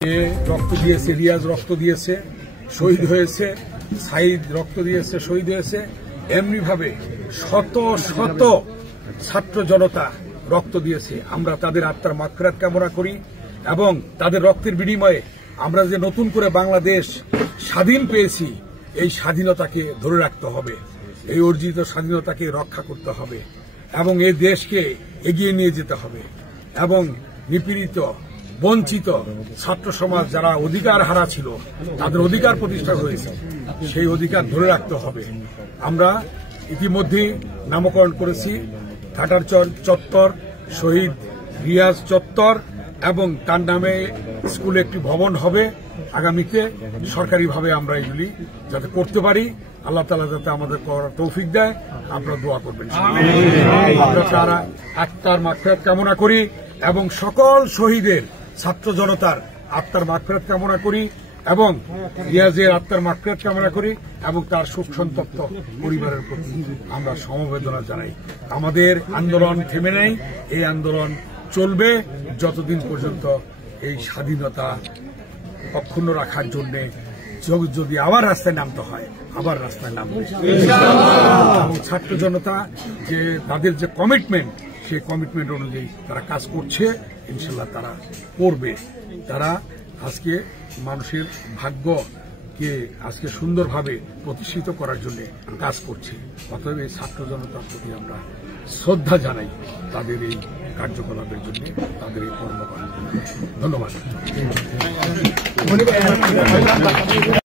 রক্ত দিয়েছে, রিয়াজ রক্ত দিয়েছে, শহীদ হয়েছে, সাইদ রক্ত দিয়েছে, শহীদ হয়েছে। এমনি ভাবে শত শত ছাত্র জনতা রক্ত দিয়েছে। আমরা তাদের আত্মার মাগফিরাত কামনা করি এবং তাদের রক্তের বিনিময়ে আমরা যে নতুন করে বাংলাদেশ স্বাধীন পেয়েছি, এই স্বাধীনতাকে ধরে রাখতে হবে, এই অর্জিত স্বাধীনতাকে রক্ষা করতে হবে এবং এই দেশকে এগিয়ে নিয়ে যেতে হবে এবং নিপীড়িত বঞ্চিত ছাত্র সমাজ যারা অধিকার হারা ছিল তাদের অধিকার প্রতিষ্ঠা হয়েছে, সেই অধিকার ধরে রাখতে হবে। আমরা ইতিমধ্যেই নামকরণ করেছি ঘাটার চত্বর, শহীদ রিয়াজ চত্বর এবং তার নামে স্কুলে একটি ভবন হবে আগামীতে। সরকারিভাবে আমরা এগুলি যাতে করতে পারি, আল্লাহ তাআলা যাতে আমাদের করার তৌফিক দেয়, আপনারা দোয়া করবেন। আমরা তারা আত্মার মাগফিরাত কামনা করি এবং সকল শহীদের ছাত্র জনতার আত্মার মাগফিরাত কামনা করি এবং রিয়াজের আত্মার মাগফিরাত কামনা করি এবং তার সুখ সন্তপ্ত পরিবারের প্রতি আমরা সমবেদনা জানাই। আমাদের আন্দোলন থেমে নেই, এই আন্দোলন চলবে যতদিন পর্যন্ত এই স্বাধীনতা অক্ষুণ্ণ রাখার জন্য যদি আবার রাস্তায় নামতে হয় আবার রাস্তায় নামবে। ছাত্র জনতা যে তাদের যে কমিটমেন্ট, সেই কমিটমেন্ট অনুযায়ী তারা কাজ করছে, ইনশাল্লাহ তারা করবে। তারা আজকে মানুষের ভাগ্যকে আজকে সুন্দরভাবে প্রতিষ্ঠিত করার জন্য কাজ করছে। অতএব এই ছাত্র জনতার প্রতি আমরা শ্রদ্ধা জানাই তাদের এই কার্যকলাপের জন্য, তাদের এই কর্মকাণ্ড। ধন্যবাদ।